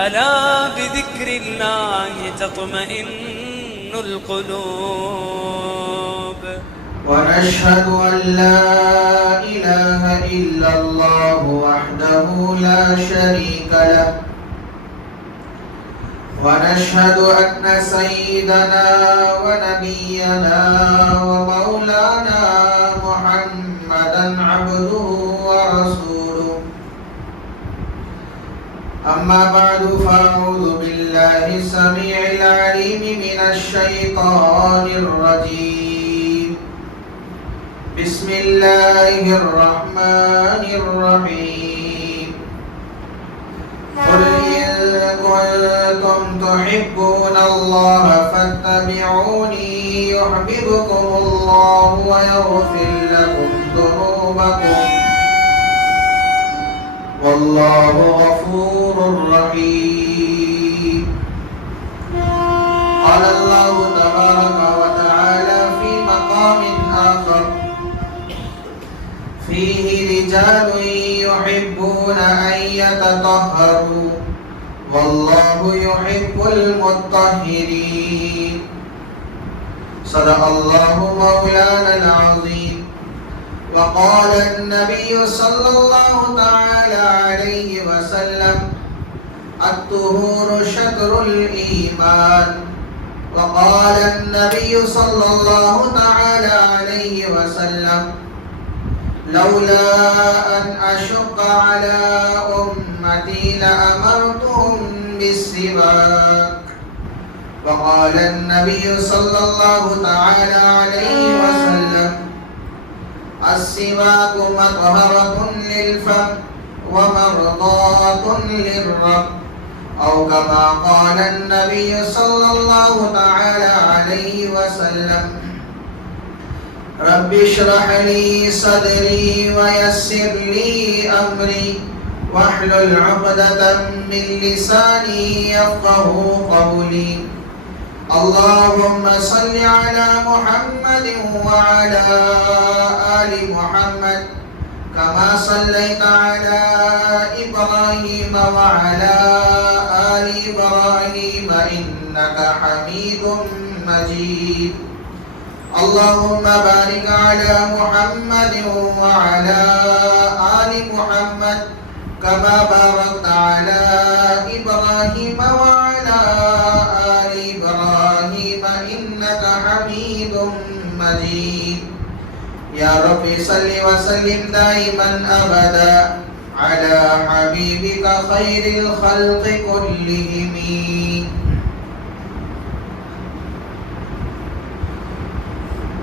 ألا بذكر الله تطمئن القلوب. ونشهد أن لا إله إلا الله وحده لا شريك له، ونشهد أن سيدنا ونبينا ومولانا محمدا عبده ورسوله. أما بعد فأعوذ بالله السميع العليم من الشيطان الرجيم. بسم الله الرحمن الرحيم. قل إن كنتم تحبون الله فاتبعوني يحببكم الله ويغفر لكم ذنوبكم والله غفور رحيم. قال الله تبارك وتعالى في مقام آخر: فيه رجال يحبون أن يتطهروا والله يحب المطهرين. صدق الله مولانا العظيم. وقال النبي صلى الله تعالى عليه وسلم: الطهور شطر الإيمان. وقال النبي صلى الله تعالى عليه وسلم: لولا أن أشق على أمتي لأمرتهم بالسواك. وقال النبي صلى الله تعالى عليه وسلم: السواك مطهرة للفم ومرضاة للرب. أو كما قال النبي صلى الله تعالى عليه وسلم: رب اشرح لي صدري ويسر لي أمري واحلل عقدة من لساني يفقه قولي. اللهم صل على محمد وعلى آل محمد كما صليت على إبراهيم وعلى آل إبراهيم إنك حميد مجيد. اللهم بارك على محمد وعلى آل محمد كما باركت على إبراهيم وعلى آل إبراهيم إنك حميد مجيد. يا رب صل وسلم دائما أبدا على حبيبك خير الخلق كلهم.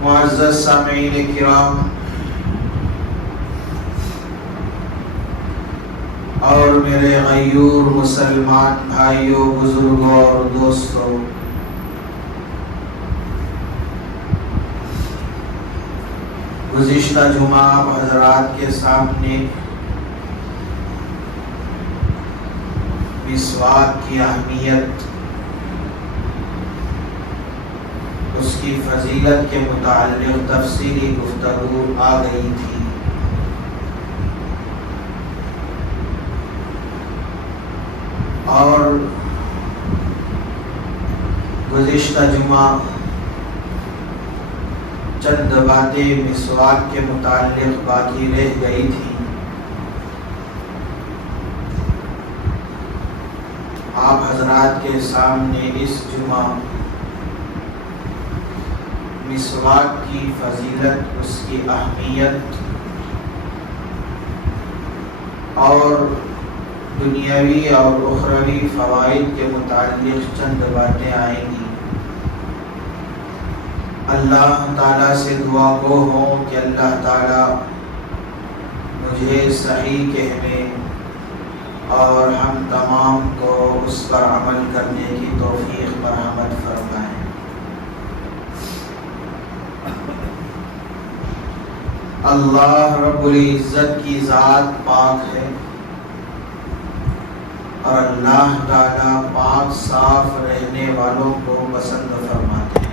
معزز سامعین کرام اور میرے غیور مسلمان بھائیوں، بزرگوں اور دوستوں، گزشتہ جمعہ آپ حضرات کے سامنے مسواک کی اہمیت، اس کی فضیلت کے متعلق تفصیلی گفتگو آ گئی تھی۔ اور گزشتہ جمعہ چند باتیں مسواک کے متعلق باقی رہ گئی تھی۔ آپ حضرات کے سامنے اس جمعہ مسواک کی فضیلت، اس کی اہمیت اور دنیاوی اور اخروی فوائد کے متعلق چند باتیں آئیں گی۔ اللہ تعالیٰ سے دعا گو ہوں کہ اللہ تعالیٰ مجھے صحیح کہنے اور ہم تمام کو اس پر عمل کرنے کی توفیق مرحمت فرمائے۔ اللہ رب العزت کی ذات پاک ہے اور اللہ تعالیٰ پاک صاف رہنے والوں کو پسند فرماتے ہیں۔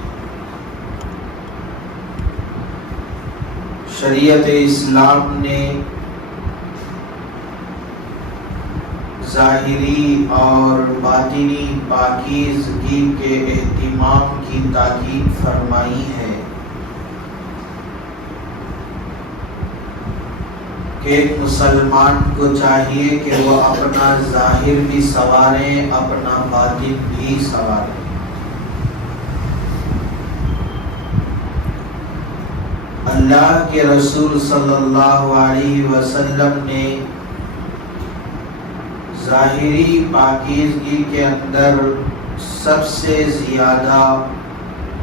شریعت اسلام نے ظاہری اور باطنی پاکیزگی کے اہتمام کی تاکید فرمائی ہے کہ ایک مسلمان کو چاہیے کہ وہ اپنا ظاہر بھی سنواریں، اپنا باطن بھی سنواریں۔ اللہ کے رسول صلی اللہ علیہ وسلم نے ظاہری پاکیزگی کے اندر سب سے زیادہ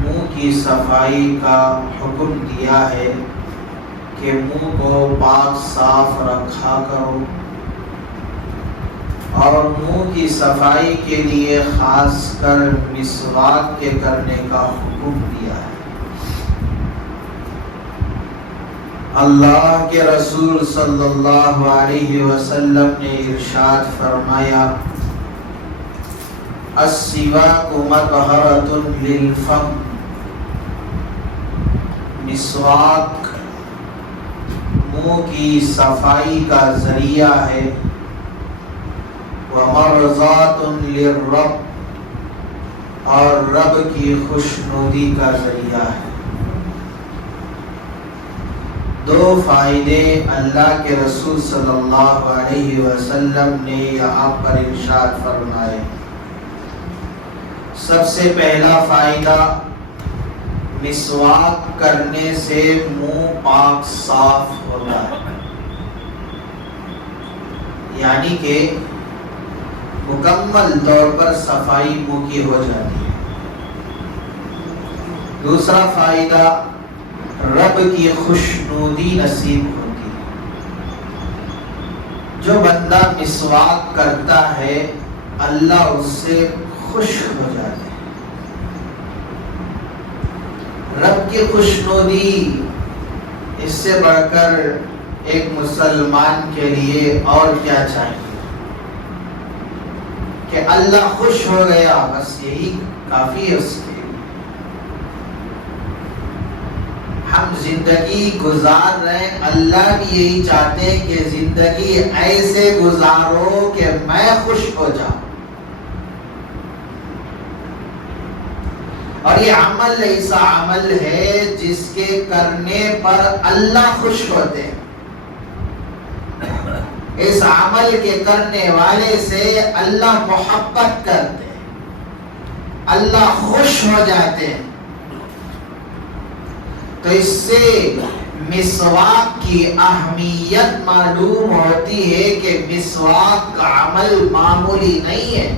منہ کی صفائی کا حکم دیا ہے کہ منہ کو پاک صاف رکھا کرو، اور منہ کی صفائی کے لیے خاص کر مسواک کے کرنے کا حکم دیا ہے۔ اللہ کے رسول صلی اللہ علیہ وسلم نے ارشاد فرمایا، السواک مطہرۃ للفم، مسواک منہ کی صفائی کا ذریعہ ہے، ومرضات للرب، اور رب کی خوشنودی کا ذریعہ ہے۔ دو فائدے اللہ کے رسول صلی اللہ علیہ وسلم نے یہاں پر ارشاد فرمائے۔ سب سے پہلا فائدہ، مسواک کرنے سے منہ پاک صاف ہوتا ہے، یعنی کہ مکمل طور پر صفائی منہ کی ہو جاتی ہے۔ دوسرا فائدہ، رب کی خوشنودی نصیب ہوتی ہے۔ جو بندہ مسواک کرتا ہے اللہ اس سے خوش ہو جاتے ہیں۔ رب کی خوشنودی، اس سے بڑھ کر ایک مسلمان کے لیے اور کیا چاہیے؟ کہ اللہ خوش ہو گیا، بس یہی کافی ہے اس کے۔ ہم زندگی گزار رہے ہیں، اللہ بھی یہی چاہتے ہیں کہ زندگی ایسے گزارو کہ میں خوش ہو جاؤں۔ اور یہ عمل ایسا عمل ہے جس کے کرنے پر اللہ خوش ہوتے ہیں۔ اس عمل کے کرنے والے سے اللہ محبت کرتے ہیں، اللہ خوش ہو جاتے ہیں۔ تو اس سے مسواک کی اہمیت معلوم ہوتی ہے کہ مسواک کا عمل معمولی نہیں ہے۔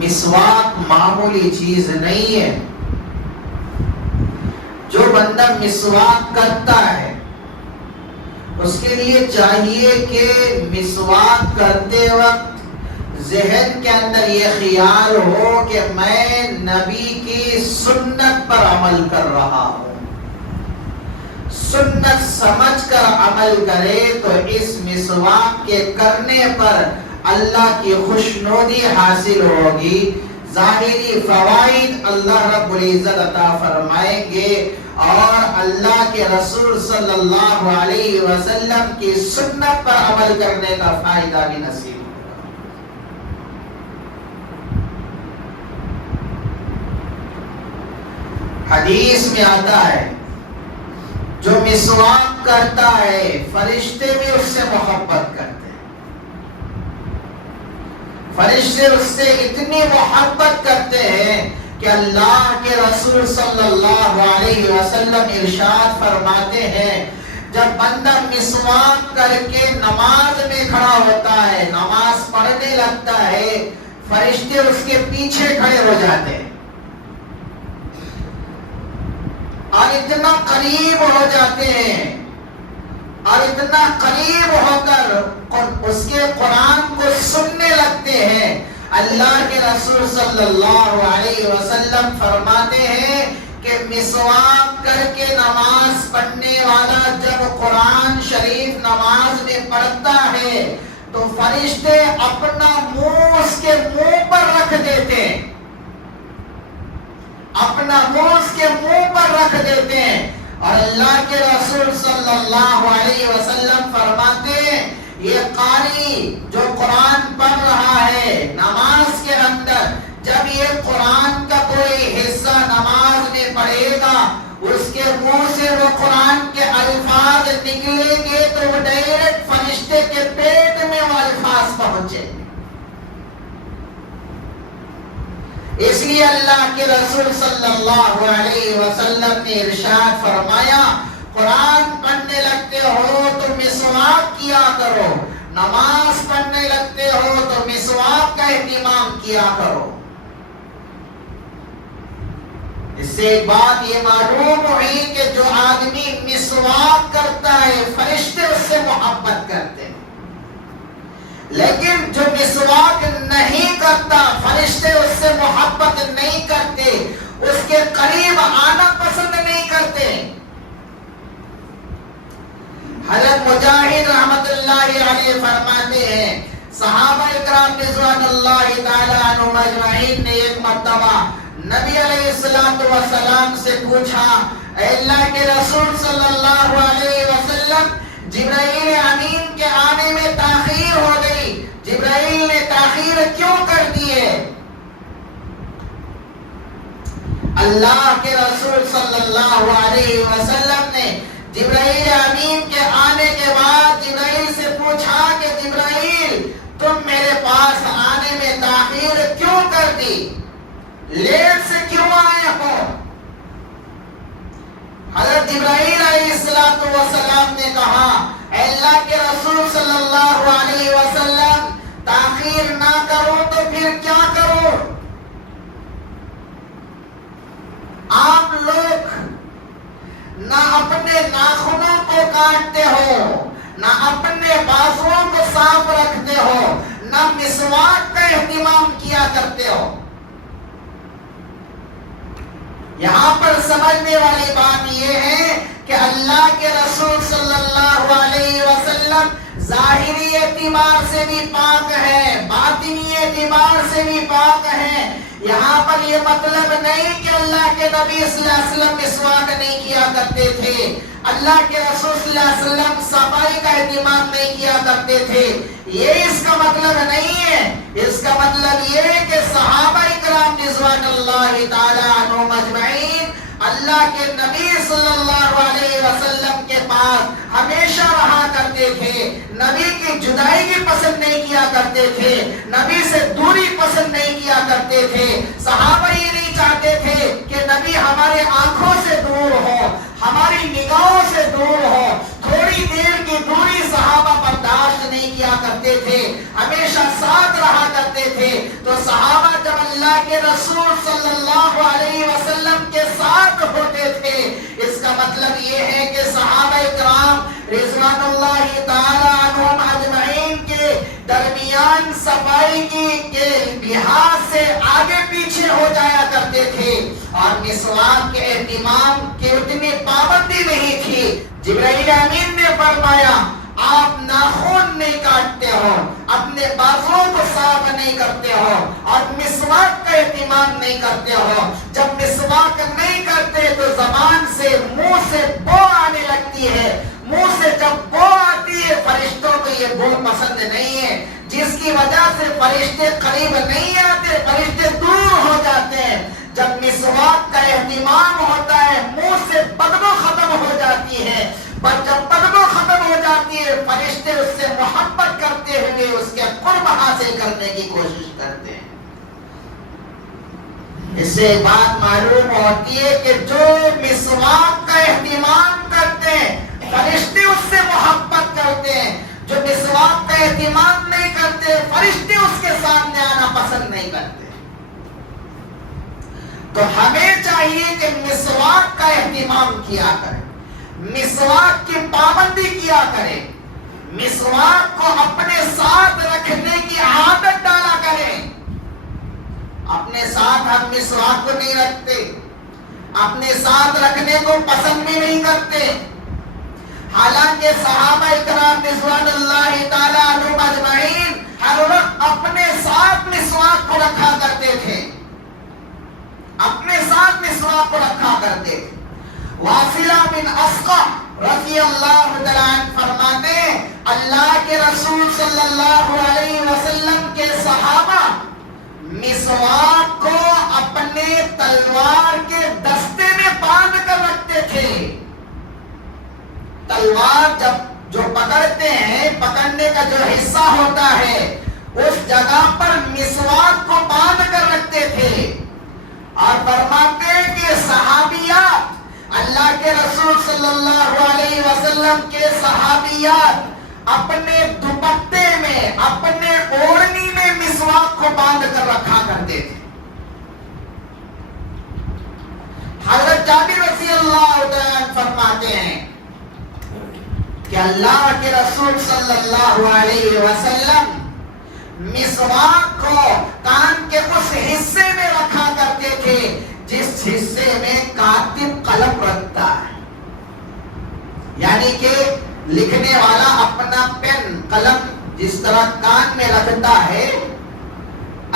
مسواک معمولی چیز نہیں ہے۔ جو بندہ مسواک کرتا ہے اس کے لیے چاہیے کہ مسواک کرتے وقت ذہن کے اندر یہ خیال ہو کہ میں نبی کی سنت پر عمل کر رہا ہوں۔ سنت سمجھ کر عمل کرے تو اس مسواک کے کرنے پر اللہ کی خوشنودی حاصل ہوگی، ظاہری فوائد اللہ رب العزت عطا فرمائیں گے، اور اللہ کے رسول صلی اللہ علیہ وسلم کی سنت پر عمل کرنے کا فائدہ بھی نصیب ہوگا۔ حدیث میں آتا ہے جو مسواک کرتا ہے فرشتے بھی اس سے محبت کرتے ہیں۔ فرشتے اس سے اتنی محبت کرتے ہیں کہ اللہ کے رسول صلی اللہ علیہ وسلم ارشاد فرماتے ہیں، جب بندہ مسواک کر کے نماز میں کھڑا ہوتا ہے، نماز پڑھنے لگتا ہے، فرشتے اس کے پیچھے کھڑے ہو جاتے ہیں اور اتنا قریب ہو جاتے ہیں، اور اتنا قریب ہو کر اس کے قرآن کو سننے لگتے ہیں۔ اللہ کے رسول صلی اللہ علیہ وسلم فرماتے ہیں کہ مسواک کر کے نماز پڑھنے والا جب قرآن شریف نماز میں پڑھتا ہے تو فرشتے اپنا منہ اس کے منہ پر رکھ دیتے ہیں، اپنا منہ اس کے منہ پر رکھ دیتے ہیں، اور اللہ کے رسول صلی اللہ علیہ وسلم فرماتے ہیں یہ قاری جو قرآن تو وہ ڈائریکٹ فرشتے کے پیٹ میں وہ الفاظ پہنچے. اس لیے اللہ کے رسول صلی اللہ علیہ وسلم نے ارشاد فرمایا قرآن پڑھنے لگتے ہو تو مسواک کیا کرو، نماز پڑھنے لگتے ہو تو مسواک کا اہتمام کیا کرو. اس سے ایک بات یہ معلوم ہوئی کہ جو آدمی مسواک کرتا ہے فرشتے اس سے محبت کرتے ہیں، لیکن جو مسواک نہیں کرتا فرشتے اس سے محبت نہیں کرتے، اس کے قریب آنا پسند نہیں کرتے. حضرت مجاہد رحمت اللہ علیہ فرماتے ہیں صحابہ اکرام رضوان اللہ تعالی عنہم اجمعین نے ایک مرتبہ نبی علیہ السلام سے پوچھا اے اللہ کے رسول صلی اللہ علیہ وسلم جبرائیل امین کے آنے میں تاخیر ہو گئی، جبرائیل نے تاخیر کیوں کر دی ہے؟ اللہ کے رسول صلی اللہ علیہ وسلم نے جبرائیل امین کے آنے کے بعد جبرائیل سے پوچھا کہ جبرائیل تم میرے پاس آنے میں تاخیر کیوں کر دی، لیٹ سے کیوں آئے ہو؟ حضرت جبرائیل علیہ السلام نے کہا اے اللہ کے رسول صلی اللہ علیہ وسلم تاخیر نہ کرو تو پھر کیا کرو؟ آپ لوگ نہ اپنے ناخنوں کو کاٹتے ہو، نہ اپنے بازوؤں کو صاف رکھتے ہو، نہ مسواک کا اہتمام کیا کرتے ہو. یہاں پر سمجھنے والی بات یہ ہے کہ اللہ کے رسول صلی اللہ علیہ وسلم ظاہری اعتبار سے بھی پاک ہے، باطنی اعتبار سے بھی پاک ہے. یہاں پر یہ مطلب نہیں کہ اللہ کے نبی صلی اللہ علیہ وسلم مسواک نہیں کیا کرتے تھے، اللہ کے رسول صلی اللہ علیہ وسلم صفائی کا اہتمام نہیں کیا کرتے تھے، یہ اس کا مطلب نہیں ہے. اس کا مطلب یہ ہے کہ صحابہ اکرام رضوان اللہ تعالی عنہم اجمعین اللہ کے نبی صلی اللہ علیہ وسلم کے پاس ہمیشہ رہا کرتے تھے، نبی کی جدائی بھی پسند نہیں کیا کرتے تھے، نبی سے دوری پسند نہیں کیا کرتے تھے. صحابہ یہ نہیں چاہتے تھے کہ نبی ہمارے آنکھوں سے دور ہو، ہماری نگاہوں سے دور ہو. تھوڑی دیر کی دوری صحابہ برداشت نہیں کیا کرتے تھے، ہمیشہ ساتھ رہا کرتے تھے. تو صحابہ جب اللہ کے رسول صلی اللہ علیہ وسلم کے ساتھ ہوتے تھے، اس کا مطلب یہ ہے کہ صحابہ اکرام رضوان اللہ تعالی عنہم اجمعین کے درمیان صفائی کے لحاظ سے آگے پیچھے ہو جایا کرتے تھے، اور مسواک کے اہتمام کی اتنی پابندی نہیں تھی. جبرائیل امین نے فرمایا آپ ناخن نہیں کاٹتے ہو، اپنے بازوؤں کو صاف نہیں کرتے ہو، اور مسواک کا اہتمام نہیں کرتے ہو. جب مسواک نہیں کرتے تو زبان سے منہ سے بو آنے لگتی ہے، منہ سے جب بو آتی ہے فرشتوں کو یہ بو پسند نہیں ہے، جس کی وجہ سے فرشتے قریب نہیں آتے، فرشتے دور ہو جاتے ہیں. جب مسواک کا اہتمام ہوتا ہے منہ سے بدبو ختم ہو جاتی ہے، پر جب بدبو ختم ہو جاتی ہے فرشتے اس سے محبت کرتے ہوئے اس کے قرب حاصل کرنے کی کوشش کرتے ہیں. اس سے بات معلوم ہوتی ہے کہ جو مسواک کا اہتمام کرتے ہیں فرشتے اس سے محبت کرتے ہیں، جو مسواک کا اہتمام نہیں کرتے فرشتے اس کے سامنے آنا پسند نہیں کرتے. تو ہمیں چاہیے کہ مسواک کا اہتمام کیا کریں، مسواک کی پابندی کیا کریں، مسواک کو اپنے ساتھ رکھنے کی عادت ڈالا کریں. اپنے ساتھ ہم مسواک کو نہیں رکھتے، اپنے ساتھ رکھنے کو پسند بھی نہیں کرتے. حالانکہ صحابہ اکرام رضوان اللہ تعالی عنہم اجمعین ہر وقت اپنے ساتھ مسواک کو رکھا کرتے تھے، اپنے ساتھ مسواک کو رکھا کرتے تھے. واصلہ بن اسقع رضی اللہ تعالیٰ عنہ فرماتے ہیں اللہ کے رسول صلی اللہ علیہ وسلم کے صحابہ مسواک کو اپنے تلوار کے دستے میں باندھ کر رکھتے تھے. تلوار جب جو پکڑتے ہیں، پکڑنے کا جو حصہ ہوتا ہے اس جگہ پر مسواک کو باندھ کر رکھتے تھے، اور فرماتے ہیں کہ صحابیات، اللہ کے رسول صلی اللہ علیہ وسلم کے صحابیات اپنے دوپٹے میں، اپنے اوڑھنی میں مسواک کو باندھ کر رکھا کرتے تھے۔ حضرت جابر رضی اللہ عنہ فرماتے ہیں کہ اللہ کے رسول صلی اللہ علیہ وسلم مسواک کو کان کے اس حصے میں رکھا کرتے تھے جس حصے میں کاتب قلم رکھتا ہے، یعنی کہ لکھنے والا اپنا پین قلم جس طرح کان میں رکھتا ہے،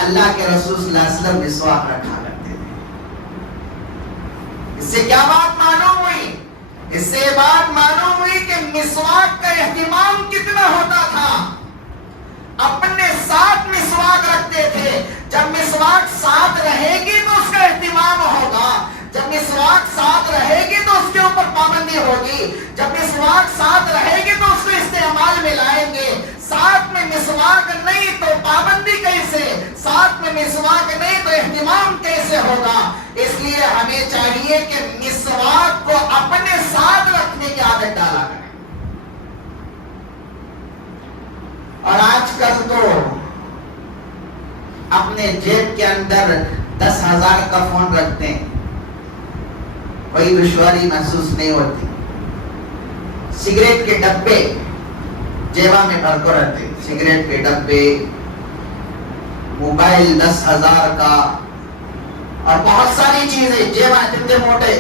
اللہ کے رسول صلی اللہ علیہ وسلم مسواک رکھا کرتے تھے۔ اس سے کیا بات معلوم ہوئی؟ اس سے بات معلوم ہوئی کہ مسواک کا اہتمام کتنا ہوتا تھا۔ اپنے ساتھ مسواک رکھتے تھے، جب مسواک ساتھ رہے گی تو اس کا اہتمام ہوگا، جب مسواک ساتھ رہے گی تو اس کے اوپر پابندی ہوگی، جب مسواک ساتھ رہے گی تو اس کو استعمال میں لائیں گے۔ ساتھ میں مسواک نہیں تو پابندی کیسے، ساتھ میں مسواک نہیں تو اہتمام کیسے ہوگا؟ اس لیے ہمیں چاہیے کہ مسواک کو اپنے ساتھ رکھنے کی عادت ڈالا کریں۔ اور آج کل تو اپنے جیب کے اندر 10,000 کا فون رکھتے ہیں، کوئی دشواری محسوس نہیں ہوتی۔ سگریٹ کے ڈبے جیبا میں بھر کر رکھتے، سگریٹ کے ڈبے، موبائل 10,000 کا، اور بہت ساری چیزیں جیبا اتنے موٹے،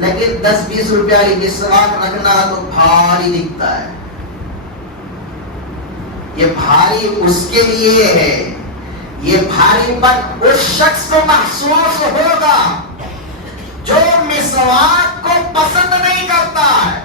لیکن 10-20 روپیہ والی مسواک رکھنا تو بھاری دکھتا ہے۔ یہ بھاری اس کے لیے ہے، یہ بھاری پن اس شخص کو محسوس ہوگا جو مسواک کو پسند نہیں کرتا ہے،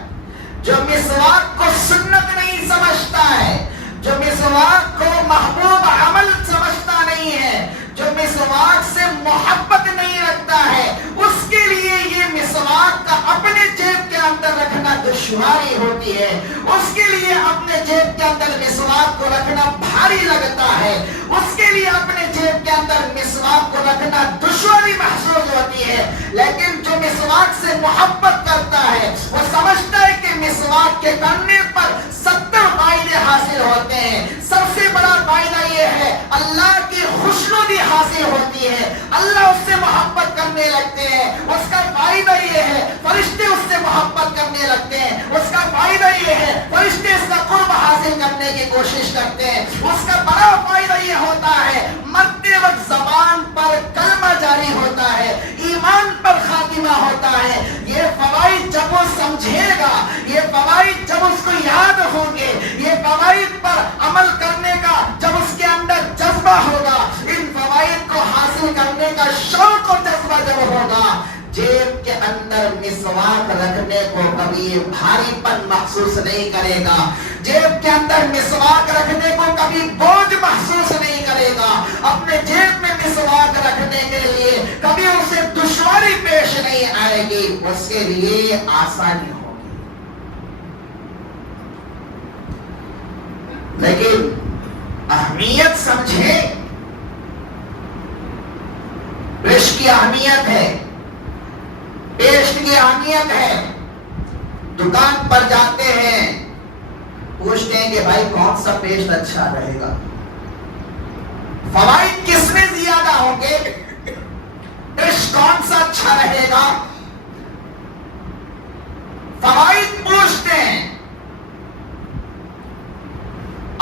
جو مسواک کو سنت نہیں سمجھتا ہے، جو مسواک کو محبوب عمل سمجھتا نہیں ہے، جو مسواک سے محبت نہیں رکھتا ہے، اس کے لیے یہ مسواک کا اپنے جیب کے اندر رکھنا دشواری ہوتی ہے، اس کے لیے اپنے جیب کے اندر مسواک کو رکھنا بھاری لگتا ہے، اس کے لیے اپنے جیب کے اندر مسواک کو رکھنا دشواری محسوس ہوتی ہے۔ لیکن جو مسواک سے محبت کرتا ہے وہ سمجھتا ہے کہ مسواک کے کرنے پر 70 فائدے حاصل ہوتے ہیں۔ سب سے بڑا فائدہ یہ ہے اللہ کی خوشنودی حاصل ہوتی ہے، اللہ اس سے محبت کرنے لگتے ہیں۔ اس کا فائدہ یہ ہے فرشتے اس سے محبت کرنے لگتے ہیں، اس کا فائدہ یہ ہے فرشتے اس کا قرب حاصل کرنے کی کوشش کرتے ہیں۔ اس کا بڑا فائدہ یہ ہوتا ہے مرتے وقت زبان پر کلمہ جاری ہوتا ہے، ایمان پر خاتمہ ہوتا ہے۔ یہ فوائد جب وہ سمجھے گا، یہ فوائد جب اس کو یاد ہوں گے، یہ فوائد پر عمل کرنے کا جب اس کے اندر جذبہ ہوگا، ان فوائد کو حاصل کرنے کا شوق اور جذبہ جب ہوگا، جیب کے اندر مسواک رکھنے کو کبھی بھاری پن محسوس نہیں کرے گا، جیب کے اندر مسواک رکھنے کو کبھی بوجھ محسوس نہیں کرے گا، اپنے جیب میں مسواک رکھنے کے لیے کبھی اسے دشواری پیش نہیں آئے گی، اس کے لیے آسانی ہوگی۔ لیکن اہمیت سمجھیں، برش کی اہمیت ہے، پیسٹ کی اہمیت ہے۔ دکان پر جاتے ہیں، پوچھتے ہیں کہ بھائی کون سا پیسٹ اچھا رہے گا، فوائد کس میں زیادہ ہوں گے، برش کون سا اچھا رہے گا، فوائد پوچھتے ہیں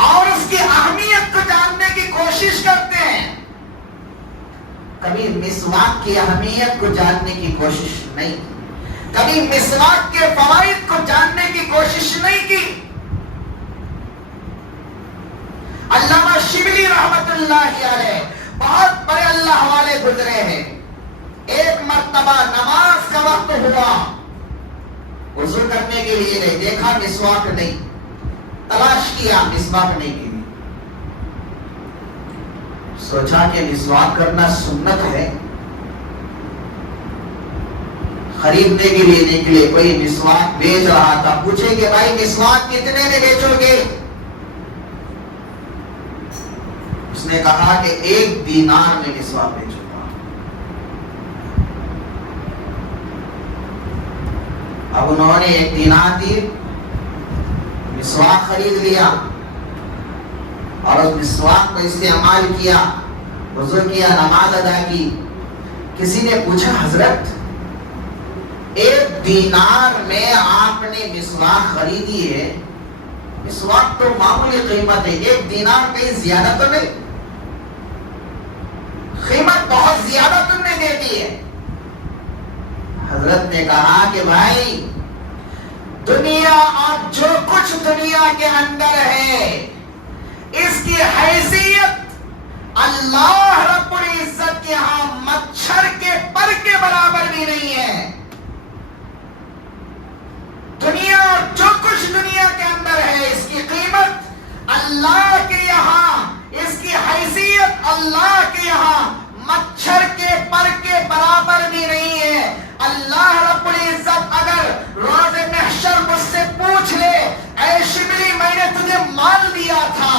اور اس کی اہمیت کو جاننے کی کوشش کرتے ہیں۔ کبھی مسواک کی اہمیت کو جاننے کی کوشش نہیں کی، کبھی مسواک کے فوائد کو جاننے کی کوشش نہیں کی۔ علامہ شبلی رحمت اللہ علیہ بہت بڑے اللہ والے گزرے ہیں۔ ایک مرتبہ نماز کا وقت ہوا، وضو کرنے کے لیے گئے، دیکھا مسواک نہیں، تلاش کیا مسواک نہیں ملی، سوچا کہ مسواک کرنا سنت ہے، خریدنے کے لیے نکلے، کوئی مسواک بیچ رہا تھا، پوچھے کہ بھائی مسواک کتنے میں بیچو گے؟ اس نے کہا کہ 1 دینار میں مسواک بیچوں گا۔ اب انہوں نے 1 دینار دی، مسواک خرید لیا اور اس مسواک کو استعمال کیا، وضو کیا، نماز ادا کی۔ کسی نے پوچھا حضرت 1 دینار میں آپ نے مسواک خریدی ہے، مسواک تو معمولی قیمت ہے، 1 دینار کہیں زیادہ تو نہیں، قیمت بہت زیادہ تم نے دے دی ہے۔ حضرت نے کہا کہ بھائی دنیا اور جو کچھ دنیا کے اندر ہے اس کی حیثیت اللہ رب العزت کے ہاں مچھر کے پر کے برابر بھی نہیں ہے۔ دنیا اور جو کچھ دنیا کے اندر ہے اس کی قیمت اللہ کے یہاں، اس کی حیثیت اللہ کے یہاں مچھر کے پر کے برابر بھی نہیں ہے۔ اللہ رب العزت اگر روز محشر مجھ سے پوچھ لے، اے شبلی میں نے تجھے مال دیا تھا،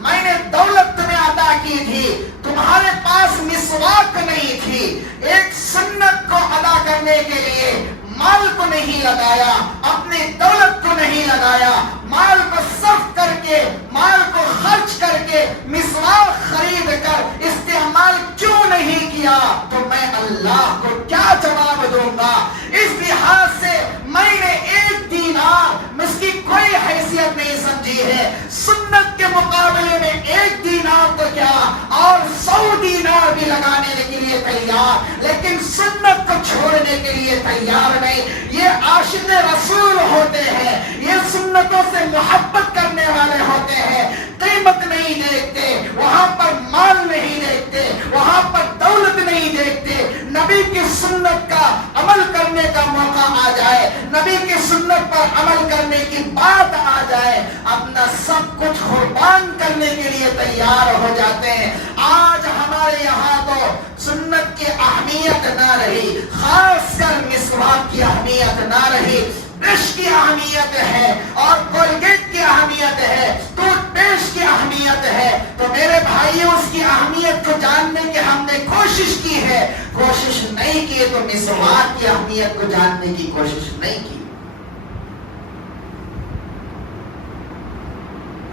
میں نے دولت تمہیں عطا کی تھی، تمہارے پاس مسواک نہیں تھی، ایک سنت کو ادا کرنے کے لیے مال کو نہیں لگایا، اپنی دولت کو نہیں لگایا، مال کو صرف کر کے، مال کو خرچ کر کے مسواک خرید کر استعمال کیوں نہیں کیا، تو میں اللہ کو کیا جواب دوں گا؟ اس لحاظ سے میں نے 1 دینار اس کی کوئی حیثیت نہیں سمجھی ہے۔ سنت کے مقابلے میں 1 دینار تو کیا اور 100 دینار بھی لگانے کے لیے تیار، لیکن سنت کو چھوڑنے کے لیے تیار نہیں۔ یہ عاشق رسول ہوتے ہیں، یہ سنتوں سے محبت کرنے والے ہوتے ہیں، قیمت نہیں دیکھتے، وہاں پر مال نہیں دیکھتے، وہاں پر دولت نہیں دیکھتے۔ نبی کی سنت کا عمل کرنے کا موقع آ جائے، نبی کی سنت پر عمل کرنے کی بات آ جائے، اپنا سب کچھ قربان کرنے کے لیے تیار ہو جاتے ہیں۔ آج ہمارے یہاں تو سنت کی اہمیت نہ رہی، خاص کر مسواک کی اہمیت نہ رہی، برش کی اہمیت ہے اور کولگیٹ کی اہمیت ہے، ٹوتھ پیسٹ کی اہمیت ہے۔ تو میرے بھائیوں اس کی اہمیت کو جاننے کی ہم نے کوشش کی ہے، کوشش نہیں کی تو مسواک کی اہمیت کو جاننے کی کوشش نہیں کی۔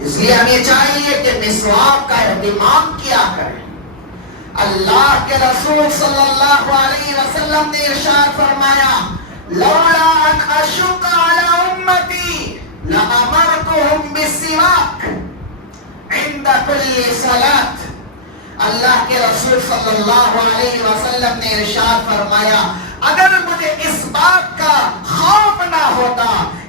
اس لیے ہمیں چاہیے کہ مسواک کا اہتمام کیا کریں۔ اللہ کے رسول صلی اللہ علیہ وسلم نے ارشاد فرمایا، لولا ان اشق علی امتی لامرتهم بالسواک عند كل صلاۃ۔ اللہ کے رسول صلی اللہ علیہ وسلم نے ارشاد فرمایا، اگر مجھے اس بات کا خوف نہ ہوتا،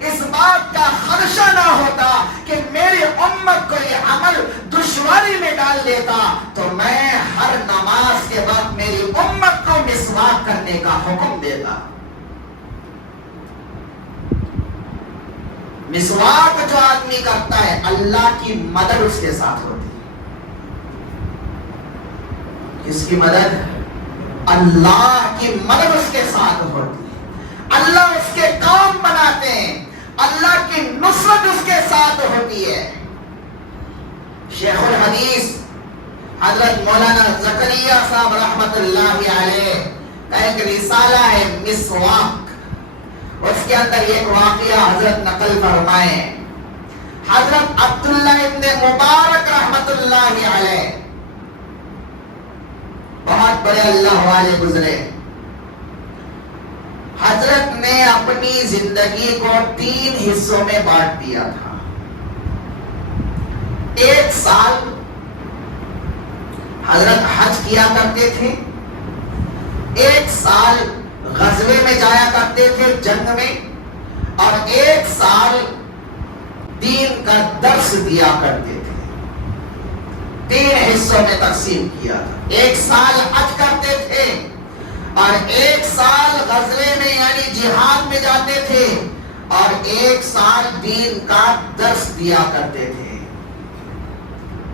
اس بات کا خدشہ نہ ہوتا کہ میری امت کو یہ عمل دشواری میں ڈال دیتا، تو میں ہر نماز کے وقت میری امت کو مسواک کرنے کا حکم دیتا۔ مسواک جو آدمی کرتا ہے اللہ کی مدد اس کے ساتھ ہوتی ہے۔ کس کی مدد؟ اللہ کی مدد اس کے ساتھ ہوتی ہے، اللہ اس کے کام بناتے ہیں، اللہ کی نصرت اس کے ساتھ ہوتی ہے۔ شیخ الحدیث حضرت مولانا زکریا صاحب رحمت اللہ علیہ کا ایک رسالہ ہے مسواک، اس کے اندر ایک واقعہ حضرت نقل فرمائے۔ حضرت عبداللہ ابن مبارک رحمت اللہ علیہ بہت بڑے اللہ والے گزرے، حضرت نے اپنی زندگی کو 3 حصوں میں بانٹ دیا تھا۔ 1 سال حضرت حج کیا کرتے تھے، 1 سال غزوے میں جایا کرتے تھے جنگ میں، اور 1 سال دین کا درس دیا کرتے تھے۔ 3 حصوں میں تقسیم کیا تھا۔ 1 سال حج کرتے تھے اور 1 سال غزوے میں یعنی جہاد میں جاتے تھے، اور 1 سال دین کا درس دیا کرتے تھے۔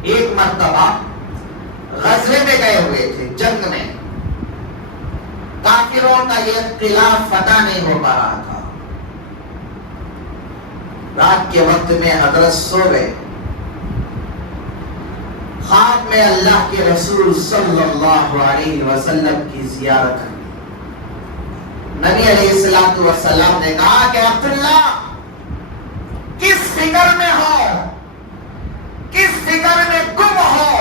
ایک مرتبہ غزوے میں گئے ہوئے تھے، جنگ میں، کافروں کا یہ قلعہ فتح نہیں ہو پا رہا تھا. رات کے وقت میں حضرت سو گئے. خواب میں اللہ کے رسول صلی اللہ علیہ وسلم کی زیارت ہوئی. نبی علیہ الصلوۃ والسلام نے کہا کہ عبداللہ کس فکر میں ہو, کس فکر میں گم ہو.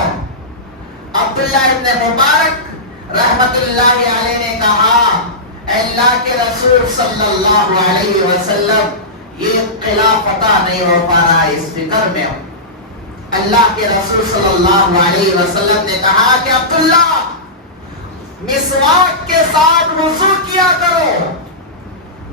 عبداللہ ابن مبارک رحمت اللہ علیہ نے کہا اے اللہ کے رسول صلی اللہ علیہ وسلم یہ قلعہ فتح نہیں ہو پا رہا, اس فکر میں ہو. اللہ کے رسول صلی اللہ علیہ وسلم نے کہا کہ عبداللہ مسواک کے ساتھ وضو کیا کرو,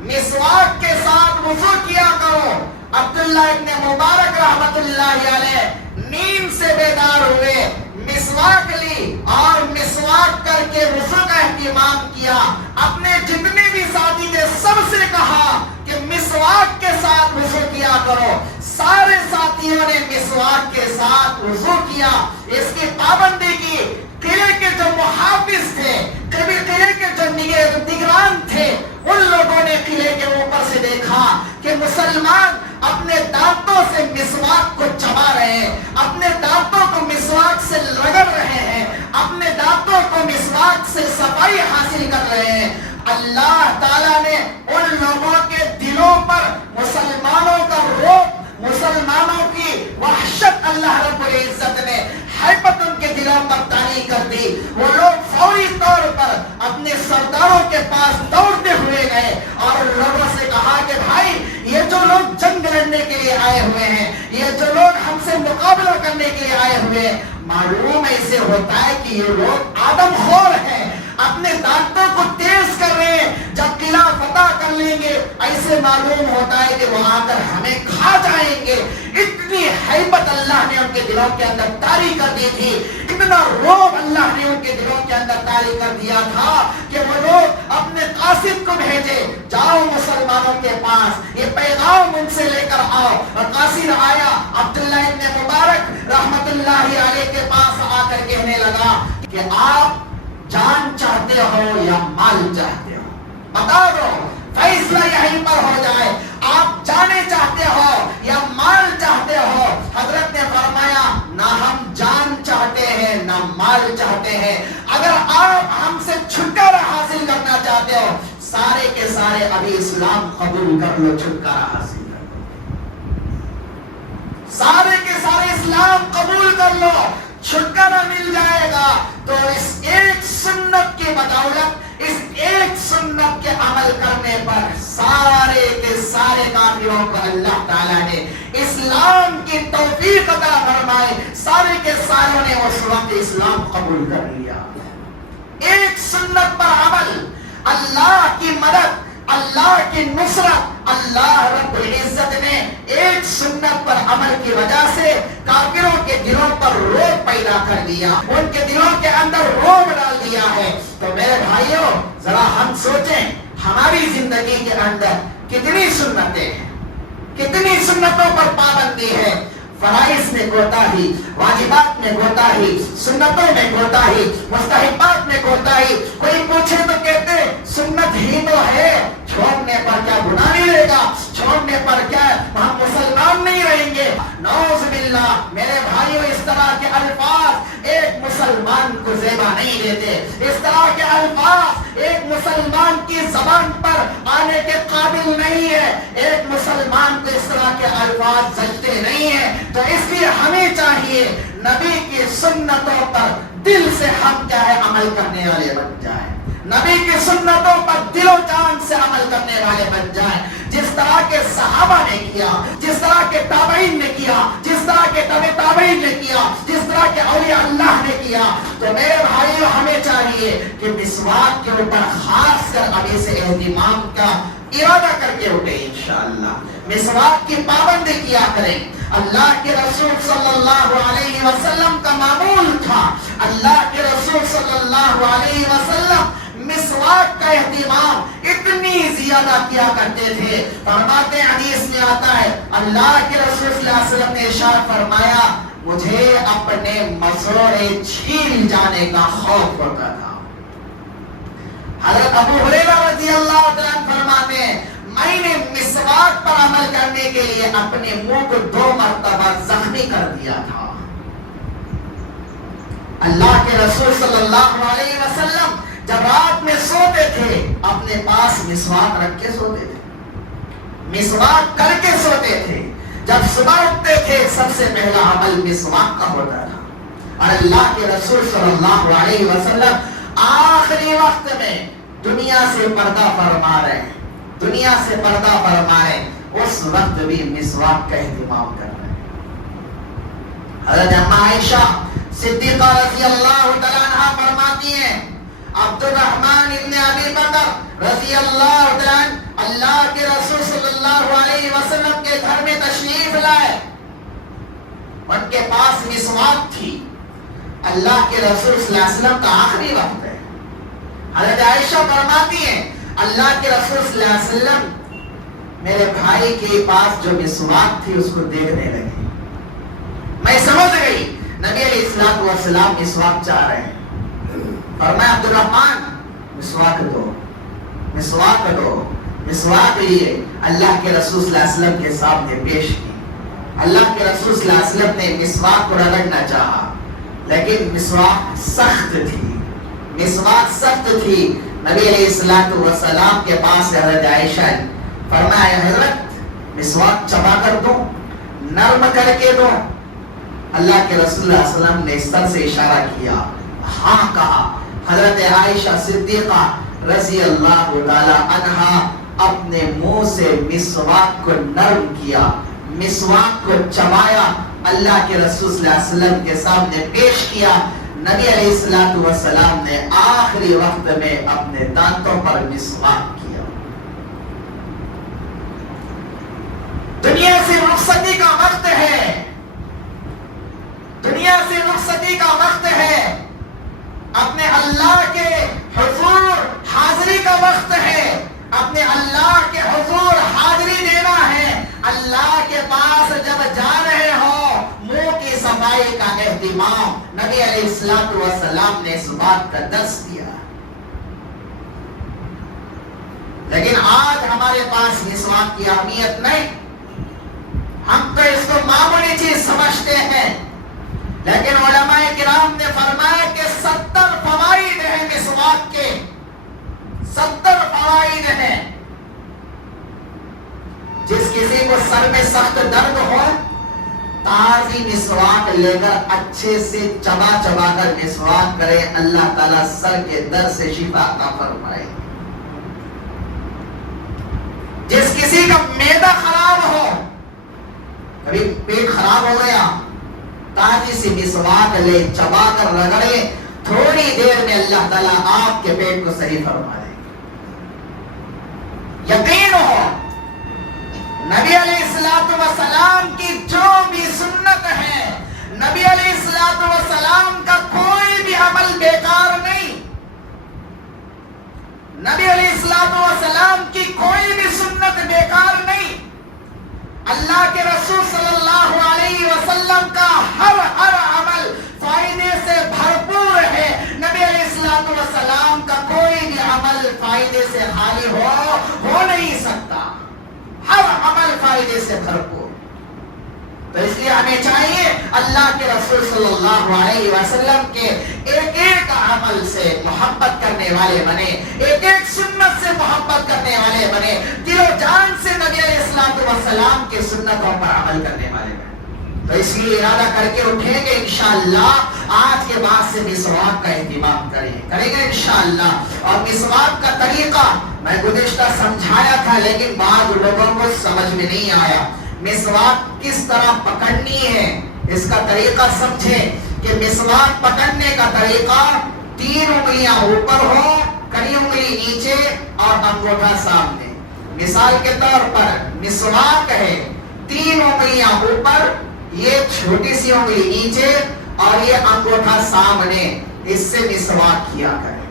مسواک کے ساتھ وضو کیا کرو. عبداللہ ابن مبارک رحمت اللہ علیہ نیند سے بیدار ہوئے, مسواک لی اور مسواک کر کے وضو کا اہتمام کیا. اپنے جتنے بھی ساتھی تھے سب سے کہا کہ مسواک کے ساتھ وضو کیا کرو. سارے ساتھیوں نے مسواک کے ساتھ وضو کیا, اس کی پابندی کی. قلعے کے جو محافظ تھے, قلعے کے جو نگران تھے, ان لوگوں نے قلعے کے اوپر سے دیکھا کہ مسلمان اپنے دانتوں سے مسواک کو چبا رہے ہیں, اپنے دانتوں کو مسواک سے رگڑ رہے ہیں, اپنے دانتوں کو مسواک سے صفائی حاصل کر رہے ہیں. اللہ تعالیٰ نے ان لوگوں کے دلوں پر مسلمانوں کا رعب, مسلمانوں کی وحشت اللہ رب العزت نے حیبت ان کے دلوں پر طاری کر دی. وہ لوگ فوری طور پر اپنے سرداروں کے پاس دوڑتے ہوئے گئے اور لوگوں سے کہا کہ بھائی یہ جو لوگ جنگ لڑنے کے لیے آئے ہوئے ہیں, یہ جو لوگ ہم سے مقابلہ کرنے کے لیے آئے ہوئے ہیں, معلوم ایسے ہوتا ہے کہ یہ لوگ آدم خور ہیں, اپنے دانتوں کو تیز کر رہے ہیں. جب قلعہ فتح کر لیں گے ایسے معلوم ہوتا ہے کہ وہ آ کر ہمیں کھا جائیں گے. اتنی حیبت اللہ نے ان کے دلوں کے اندر طاری کر دی تھی, اتنا رعب اللہ نے ان کے دلوں کے اندر طاری کر دیا تھا کہ وہ لوگ اپنے قاصد کو بھیجے, جاؤ مسلمانوں کے پاس یہ پیغام ان سے لے کر آؤ. اور قاصد آیا, عبداللہ ابن مبارک رحمت اللہ علیہ کے پاس آ کر کہنے لگا کہ آپ جان چاہتے ہو یا مال چاہتے ہو, بتا دو, فیصلہ یہیں پر ہو جائے. آپ جانے چاہتے ہو یا مال چاہتے ہو؟ حضرت نے فرمایا نہ ہم جان چاہتے ہیں نہ مال چاہتے ہیں. اگر آپ ہم سے چھٹکارا حاصل کرنا چاہتے ہو, سارے کے سارے ابھی اسلام قبول کر لو, چھٹکارا حاصل کر لو. سارے کے سارے اسلام قبول کر لو, چھٹکارا مل جائے گا. تو اس ایک سنت کی بدولت, اس ایک سنت کے عمل کرنے پر سارے کے سارے کافروں کو اللہ تعالیٰ نے اسلام کی توفیق عطا فرمائے. سارے کے ساروں نے اس وقت اسلام قبول کر لیا. ایک سنت پر عمل, اللہ کی مدد, اللہ کی نصرت. اللہ رب العزت نے ایک سنت پر عمل کی وجہ سے کافروں کے دلوں پر رعب پیدا کر دیا, ان کے دلوں کے اندر رعب ڈال دیا ہے. تو میرے بھائیوں ذرا ہم سوچیں ہماری زندگی کے اندر کتنی سنتیں ہیں, کتنی سنتوں پر پابندی ہے. فرائض میں کوتاہی, واجبات میں کوتاہی, سنتوں میں کوتاہی, مستحبات میں کوتاہی. کوئی پوچھے تو کہتے سنت ہی تو ہے, چھوڑنے پر کیا گناہ نہیں رہے گا, چھوڑنے پر کیا ہم مسلمان نہیں رہیں گے. نعوذ باللہ. میرے بھائیوں اس طرح کے الفاظ ایک مسلمان کو زیبا نہیں دیتے, اس طرح کے الفاظ ایک مسلمان کی زبان پر آنے کے قابل نہیں ہے. ایک مسلمان کو اس طرح کے الفاظ جچتے نہیں ہیں. تو اس لیے ہمیں چاہیے نبی کی سنتوں پر دل سے ہم کیا ہے عمل کرنے والے بن جائیں, نبی کی سنتوں پر دل و جان سے عمل کرنے والے بن جائیں. جس طرح کے صحابہ نے کیا, جس طرح کے تابعین نے کیا, جس طرح کے تابعین نے کیا, جس طرح کے اولیاء اللہ نے کیا. تو میرے بھائیوں ہمیں چاہیے کہ مسواک کے اوپر خاص کر ابھی سے اہتمام کا ارادہ کر کے اٹھے. انشاءاللہ مسواک کی پابندی کیا کریں. اللہ کے رسول صلی اللہ علیہ وسلم کا معمول تھا, اللہ کے رسول صلی اللہ علیہ وسلم مسواک کا اہتمام اتنی زیادہ کیا کرتے تھے. فرماتے حدیث میں آتا ہے اللہ کے رسول صلی اللہ علیہ وسلم نے ارشاد فرمایا مجھے اپنے مسوڑے چھیل جانے کا خوف ہوتا تھا. حضرت ابو ہریرہ رضی اللہ عنہ فرماتے ہیں میں نے مسواک پر عمل کرنے کے لیے اپنے منہ کو 2 مرتبہ زخمی کر دیا تھا. اللہ کے رسول صلی اللہ علیہ وسلم جب رات میں سوتے تھے اپنے پاس مسواک رکھ کے سوتے تھے, مسواک کر کے سوتے تھے. جب صبح اٹھتے تھے سب سے پہلا عمل مسواک کا ہوتا تھا. اور اللہ کے رسول صلی اللہ علیہ وسلم آخری وقت میں دنیا سے پردہ فرما رہے ہیں, دنیا سے پردہ فرما رہے ہیں, اس وقت بھی مسواک کا اہتمام کر رہے ہیں. حضرت اما عائشہ صدیقہ رضی اللہ تعالیٰ عنہ فرماتی ہیں عبد الرحمن ابن ابی بکر رضی اللہ تعالیٰ عنہ اللہ کے رسول صلی اللہ علیہ وسلم کے گھر میں تشریف لائے, ان کے پاس مسواک تھی. اللہ کے رسول صلی اللہ علیہ وسلم کا آخری وقت ہے. حضرت عائشہ فرماتی ہیں اللہ کے رسول صلی اللہ علیہ وسلم میرے بھائی کے پاس جو مسواک تھی اس کو دیکھنے لگے. میں سمجھ گئی نبی علیہ السلام مسواک چاہ رہے ہیں. فرمایا عبد الرحمن مسواک دو, مسواک دو. مسواک لیے اللہ کے رسول صلی اللہ علیہ وسلم کے سامنے پیش کی. اللہ کے رسول صلی اللہ علیہ وسلم نے مسواک کو رگڑنا چاہا لیکن مسواک سخت تھی, مسواک سخت تھی. نبی علیہ السلام کے پاس حضرت عائشہ فرمایا حضرت مسواک چبا کر دو, نرم کر کے دو. اللہ کے رسول صلی اللہ علیہ وسلم نے اس طرح سے اشارہ کیا, ہاں کہا. حضرت عائشہ صدیقہ رضی اللہ تعالی عنہا اپنے منہ سے مسواک کو نرم کیا, مسواک کو چبایا, اللہ کے رسول صلی اللہ علیہ وسلم کے سامنے پیش کیا. نبی علیہ السلام نے آخری وقت میں اپنے دانتوں پر مسواک کیا. دنیا سے رخصتی کا وقت ہے, دنیا سے رخصتی کا وقت ہے, اپنے اللہ کے حضور حاضری کا وقت ہے, اپنے اللہ کے حضور حاضری دینا ہے. اللہ کے پاس جب جا رہے ہو منہ کی صفائی کا اہتمام نبی علیہ السلام نے اس بات کا درس دیا. لیکن آج ہمارے پاس مسواک کی اہمیت نہیں, ہم تو اس کو معمولی چیز سمجھتے ہیں. لیکن علماء کرام نے فرمایا کہ 70 فوائد ہیں مسواک کے, 70 فوائد ہیں. جس کسی کو سر میں سخت درد ہو تازی مسواک لے کر اچھے سے چبا چبا کر مسواک کرے, اللہ تعالیٰ سر کے درد سے شفا عطا فرمائے. جس کسی کا معدہ خراب ہو, کبھی پیٹ خراب ہو گیا, تازی سی مسواک لے, چبا کر رگڑے, تھوڑی دیر میں اللہ تعالیٰ آپ کے پیٹ کو صحیح فرما دے. یقین ہو نبی علیہ السلام کی جو بھی سنت ہے, نبی علیہ السلام کا کوئی بھی عمل بیکار نہیں, نبی علیہ السلام کی کوئی بھی سنت بیکار نہیں. اللہ کے رسول صلی اللہ علیہ وسلم کا ہر عمل فائدے سے بھرپور ہے. نبی علیہ السلام کا کوئی بھی عمل فائدے سے خالی ہو نہیں سکتا, ہر عمل فائدے سے بھرپور. تو اس لیے ہمیں چاہیے اللہ کے رسول صلی اللہ علیہ وسلم کے ایک ایک عمل سے محبت کرنے والے بنے, ایک ایک سنت سے محبت کرنے والے بنے, دل و جان سے نبی علیہ السلام کے سنتوں پر عمل کرنے والے بنے. تو اس لیے ارادہ کر کے اٹھیں گے انشاءاللہ آج کے بعد سے مسواک کا اہتمام کریں گے انشاءاللہ. اور مسواک کا طریقہ میں گزشتہ سمجھایا تھا لیکن بعض لوگوں کو سمجھ میں نہیں آیا. مسواک کس طرح پکڑنی ہے اس کا طریقہ سمجھیں کہ مسواک پکڑنے کا طریقہ 3 انگلیاں اوپر ہو, کڑی انگلی نیچے اور انگوٹھا سامنے. مثال کے طور پر مسواک ہے 3 انگلیاں اوپر, یہ چھوٹی سی انگلی نیچے اور یہ انگوٹھا سامنے, اس سے مسواک کیا کریں.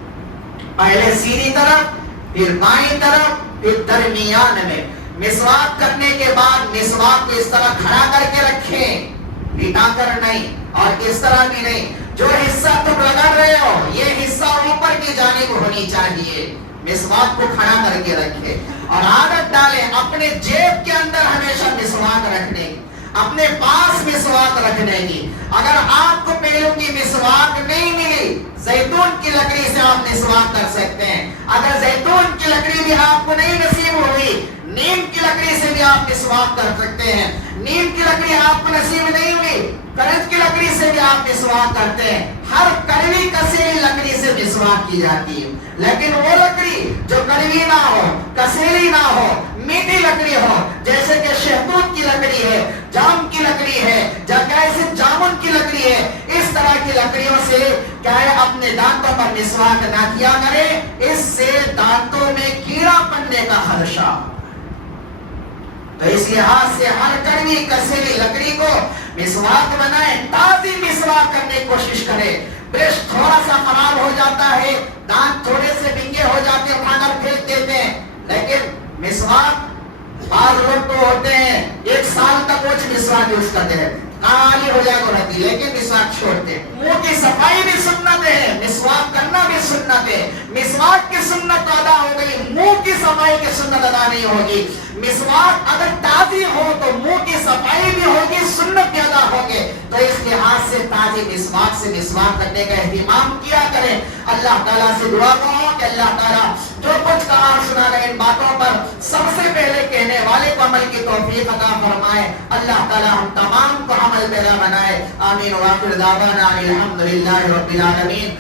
پہلے سیدھی طرف, پھر بائیں طرف, پھر درمیان میں. مسواک کرنے کے بعد مسواک کو اس طرح کھڑا کر کے رکھیں, لٹا کر نہیں اور اس طرح بھی نہیں. جو حصہ تم رگڑ رہے ہو یہ حصہ اوپر کی جانب ہونی چاہیے مسواک کو کھڑا کر کے رکھے اور عادت ڈالے اپنے جیب کے اندر ہمیشہ مسواک رکھنے کی، اپنے پاس مسواک رکھنے کی۔ اگر آپ کو پیروں کی مسواک نہیں ملی، زیتون کی لکڑی سے آپ مسواک کر سکتے ہیں۔ اگر زیتون کی لکڑی بھی آپ کو نہیں نصیب ہوئی، نیم کی لکڑی سے بھی آپ مسواک کر سکتے ہیں۔ نیم کی لکڑی آپ کو نصیب نہیں ہوئی، کرنج کی لکڑی سے بھی آپ مسواک کرتے ہیں۔ ہر کڑوی کسیلی لکڑی سے مسواک کی جاتی ہے، لیکن وہ لکڑی جو کڑوی نہ ہو، کسیلی نہ ہو، میٹھی لکڑی ہو، جیسے کہ شہتوت کی لکڑی ہے، جام کی لکڑی ہے، جیسے جامن کی لکڑی ہے، اس طرح کی لکڑیوں سے کیا ہے اپنے دانتوں پر مسواک نہ کیا کرے، اس سے دانتوں میں کیڑا پڑنے کا خدشہ۔ تو اس لحاظ سے ہر کڑوی کسیلی لکڑی کو مسواک بنائے، تازی مسواک کرنے کی کوشش کرے۔ برش تھوڑا سا خراب ہو جاتا ہے، دانت تھوڑے سے بنگے ہو جاتے ہیں، اٹھا کر پھینک دیتے ہیں، لیکن مسواک بعض لوگ تو ہوتے ہیں 1 سال تک کچھ مسواک یوز کرتے رہتے ہیں، کالی ہو جائے گا رہتی، لیکن مسواک چھوڑتے ہیں۔ منہ کی صفائی بھی سنت ہے، مسواک کرنا بھی سنت ہے۔ مسواک کی سنت ادا ہو گئی، منہ کی صفائی کی سنت ادا نہیں ہوگی۔ مسواک اگر تازی ہو تو منہ کی صفائی بھی ہوگی، سنت بھی ادا ہوگی۔ تو اس لحاظ سے تازی مسواک سے مسواک کرنے کا اہتمام کیا کریں۔ اللہ تعالیٰ سے دعا کرو کہ اللہ تعالیٰ جو کچھ کہا اور سنا گئے ان باتوں پر سب سے پہلے کہنے والے کو عمل کی توفیق عطا فرمائے۔ اللہ تعالیٰ ہم تمام کو عمل پیرا بنائے۔ آمین۔ وآخر دعوانا الحمدللہ رب العالمین۔